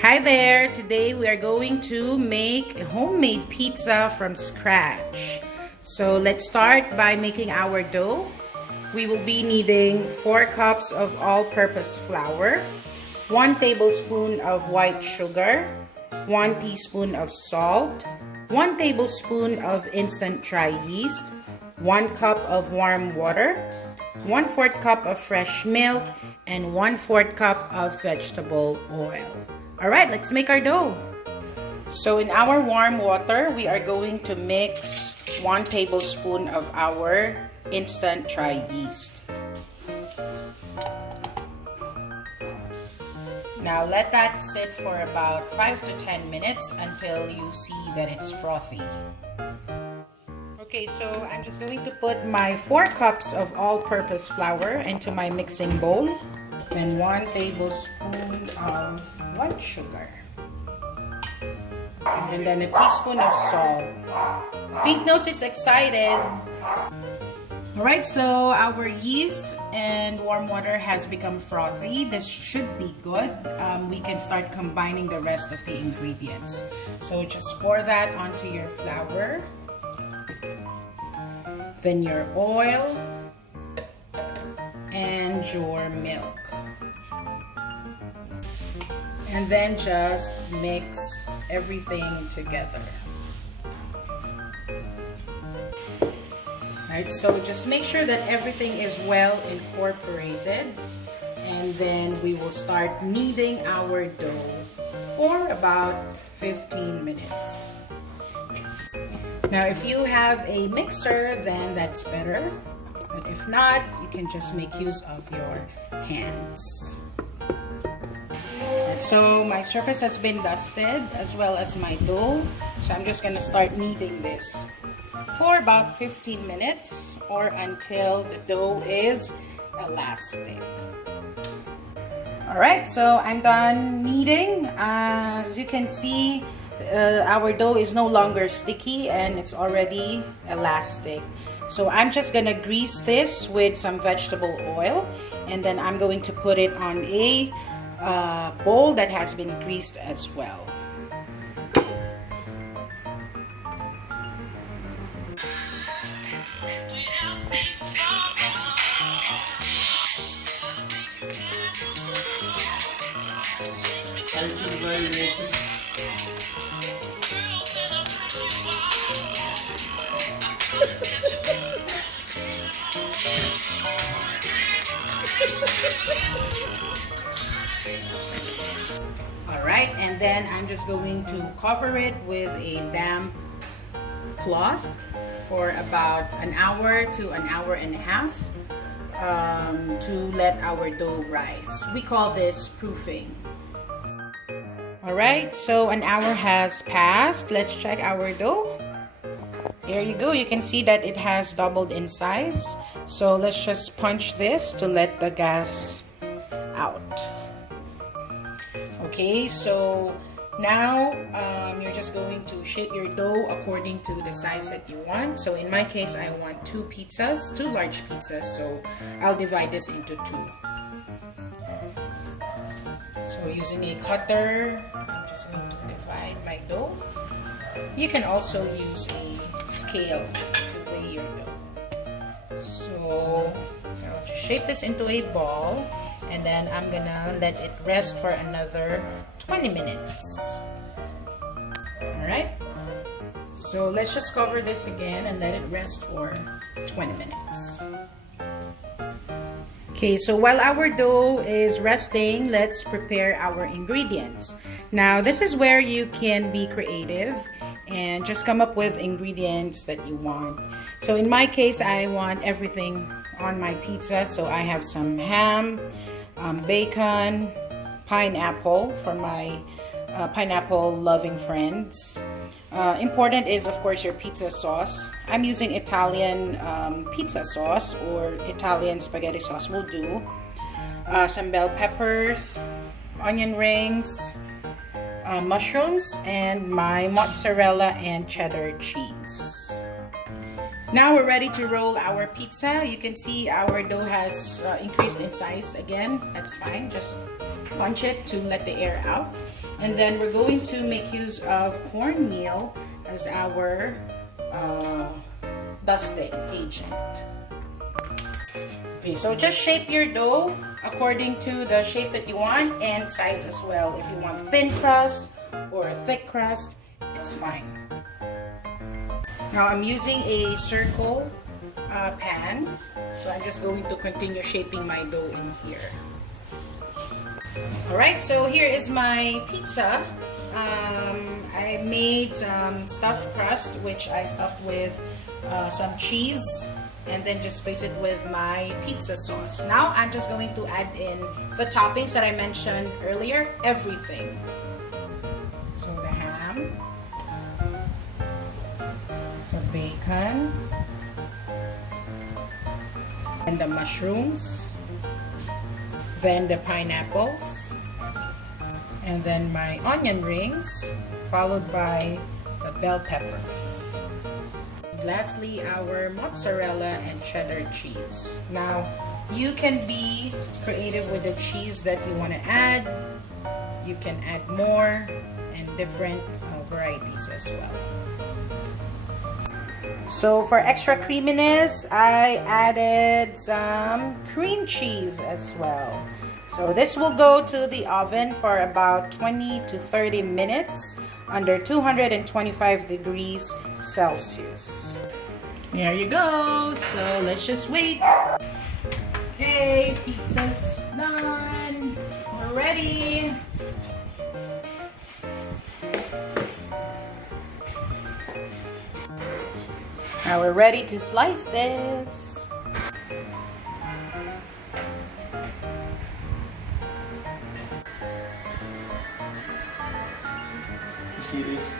Hi there! Today we are going to make a homemade pizza from scratch. So let's start by making our dough. We will be needing 4 cups of all-purpose flour, 1 tablespoon of white sugar, 1 teaspoon of salt, 1 tablespoon of instant dry yeast, 1 cup of warm water, 1/4 cup of fresh milk, and 1/4 cup of vegetable oil. Alright, let's make our dough. So in our warm water, we are going to mix 1 tablespoon of our instant dry yeast. Now let that sit for about 5 to 10 minutes until you see that it's frothy. Okay, so I'm just going to put my 4 cups of all-purpose flour into my mixing bowl. Then 1 tablespoon of white sugar. And then a teaspoon of salt. Pink Nose is excited. Alright, so our yeast and warm water has become frothy. This should be good. We can start combining the rest of the ingredients. So just pour that onto your flour. Then your oil and your milk. And then just mix everything together. Alright, so just make sure that everything is well incorporated, and then we will start kneading our dough for about 15 minutes. Now if you have a mixer, then that's better, but if not, you can just make use of your hands. So my surface has been dusted as well as my dough, so I'm just gonna start kneading this for about 15 minutes or until the dough is elastic. Alright, so I'm done kneading. As you can see, our dough is no longer sticky and it's already elastic. So I'm just gonna grease this with some vegetable oil, and then I'm going to put it on a bowl that has been greased as well. Alright, and then I'm just going to cover it with a damp cloth for about an hour to an hour and a half to let our dough rise. We call this proofing. Alright, so an hour has passed. Let's check our dough. Here you go. You can see that it has doubled in size. So let's just punch this to let the gas out. Okay, so now you're just going to shape your dough according to the size that you want. So in my case, I want 2 large pizzas, so I'll divide this into 2. So using a cutter, I'm just going to divide my dough. You can also use a scale to weigh your dough. So I'll just shape this into a ball, and then I'm gonna let it rest for another 20 minutes. Alright, so let's just cover this again and let it rest for 20 minutes. Okay, so while our dough is resting, let's prepare our ingredients. Now this is where you can be creative and just come up with ingredients that you want. So in my case, I want everything on my pizza, so I have some ham, bacon, pineapple for my pineapple loving friends. Important is of course your pizza sauce. I'm using Italian pizza sauce, or Italian spaghetti sauce will do. Some bell peppers, onion rings, mushrooms, and my mozzarella and cheddar cheese. Now we're ready to roll our pizza. You can see our dough has increased in size again. That's fine. Just punch it to let the air out. And then we're going to make use of cornmeal as our dusting agent. Okay, so just shape your dough according to the shape that you want and size as well. If you want thin crust or a thick crust, it's fine. Now I'm using a circle pan, so I'm just going to continue shaping my dough in here. Alright, so here is my pizza. I made some stuffed crust, which I stuffed with some cheese and then just place it with my pizza sauce. Now I'm just going to add in the toppings that I mentioned earlier, everything. So the ham, the bacon, and the mushrooms, then the pineapples, and then my onion rings, followed by the bell peppers. Lastly, our mozzarella and cheddar cheese. Now, you can be creative with the cheese that you want to add. You can add more and different varieties as well. So for extra creaminess, I added some cream cheese as well. So this will go to the oven for about 20 to 30 minutes under 225 degrees Celsius. There you go. So let's just wait. Okay, pizza's done. We're ready. Now we're ready to slice this. You see this?